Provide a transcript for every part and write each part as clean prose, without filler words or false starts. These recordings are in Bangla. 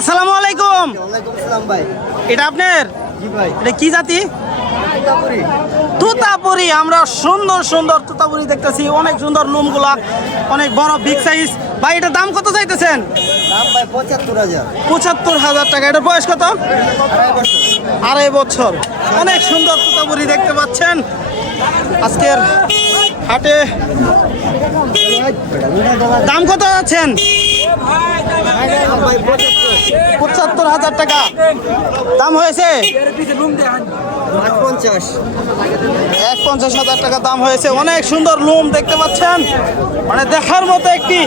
আসসালামু আলাইকুম। ওয়ালাইকুম আসসালাম ভাই। এটা আপনার? জি ভাই। এটা কি জাতি? তোতাপুরি। তুতাপুরি। আমরা সুন্দর সুন্দর তুতাপুরি দেখতেছি, অনেক সুন্দর লোমগুলা, অনেক বড় বিগ সাইজ। ভাই এটার দাম কত চাইতেছেন? দাম ভাই ৭৫,০০০। ৭৫,০০০ টাকা। এটার বয়স কত? ২.৫ বছর। ২.৫ বছর। অনেক সুন্দর তুতাপুরি দেখতে পাচ্ছেন আজকের হাটে। দাম কত আছেন? ভাই ৭৫,০০০ টাকা দাম হয়েছে। ৫,৫০। ১,৫০,০০০ টাকা দাম হয়েছে। অনেক সুন্দর লুম দেখতে পাচ্ছেন, মানে দেখার মতো একটি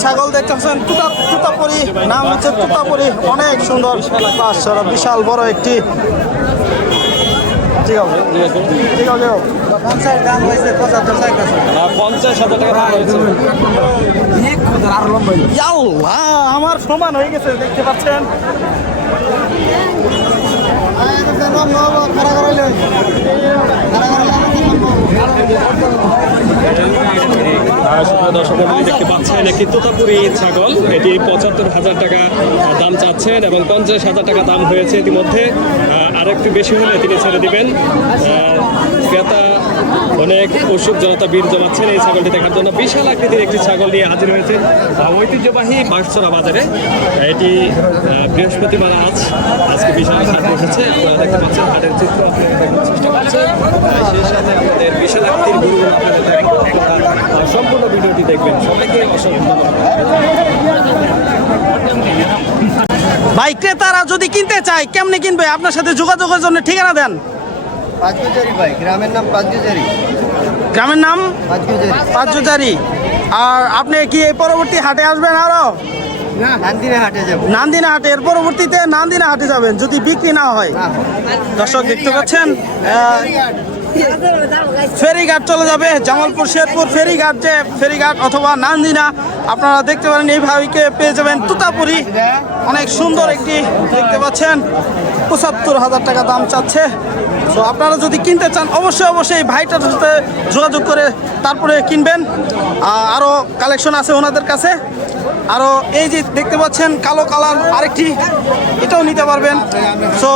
ছাগল দেখতে পাচ্ছেন। তুতাপুরি, নাম হচ্ছে তুতাপুরি। অনেক সুন্দর, বিশাল বড় একটি। ঠিক আছে, ঠিক আছে। দাম হয়েছে ৭৫ টাকা। ৫০,০০০ টাকা দাম হয়েছে। আল্লাহ, আমার সমান হয়ে গেছে দেখতে পাচ্ছেন। দর্শক মণ্ডলী দেখতে পাচ্ছেন একটি তোতাপুরি ছাগল। এটি ৭৫,০০০ টাকা দাম চাচ্ছেন এবং ৫০,০০০ টাকা দাম হয়েছে ইতিমধ্যে। আর একটু বেশি হলে তিনি ছেড়ে দিবেন। ক্রেতা অনেক উৎসুক জনতা ভিড় জমাচ্ছেন এই ছাগলটি দেখার জন্য। বিশাল আকৃতির একটি ছাগল নিয়ে হাজির হয়েছে ঐতিহ্যবাহী বাঁশছড়া বাজারে। এটি বৃহস্পতিবার আজকে বিশাল হাট বসেছে। আপনারা দেখতে পাচ্ছেন হাটের চিত্র আপনারা দেখার চেষ্টা করছেন। সেই সাথে আপনাদের বিশাল আকৃতির গরুগুলো আপনাদের দেখাবো। আপনারা সম্পূর্ণ ভিডিওটি দেখবেন। সবাইকে অসংখ্য ধন্যবাদ। ভাই ক্রেতারা যদি কিনতে চায় কেমনে কিনবে? আপনার সাথে যোগাযোগের জন্য ঠিকানা দেন। পাঁচগুজারি ভাই, গ্রামের নাম পাঁচগুজারি। গ্রামের নাম পাঁচগুজারি। পাঁচজোজারি। আর আপনি কি এই পরবর্তী হাটে আসবেন? আরো নান্দিনে হাটে যাবো। নান্দিনা হাটে, এর পরবর্তীতে নান্দিনা হাটে যাবেন যদি বিক্রি না হয়। দর্শক দেখতে পাচ্ছেন ফেরিঘাট চলে যাবে, জামালপুর শেরপুর ফেরিঘাট, যে ফেরিঘাট অথবা নান্দিনা আপনারা দেখতে পারেন। এই ভাইকে পেয়ে যাবেন তুতাপুরি। অনেক সুন্দর একটি দেখতে পাচ্ছেন, ৭৫,০০০ টাকা দাম চাচ্ছে। তো আপনারা যদি কিনতে চান অবশ্যই এই ভাইটার সাথে যোগাযোগ করে তারপরে কিনবেন। আরও কালেকশন আছে ওনাদের কাছে। আরও এই যে দেখতে পাচ্ছেন কালো কালার আরেকটি, এটাও নিতে পারবেন। সো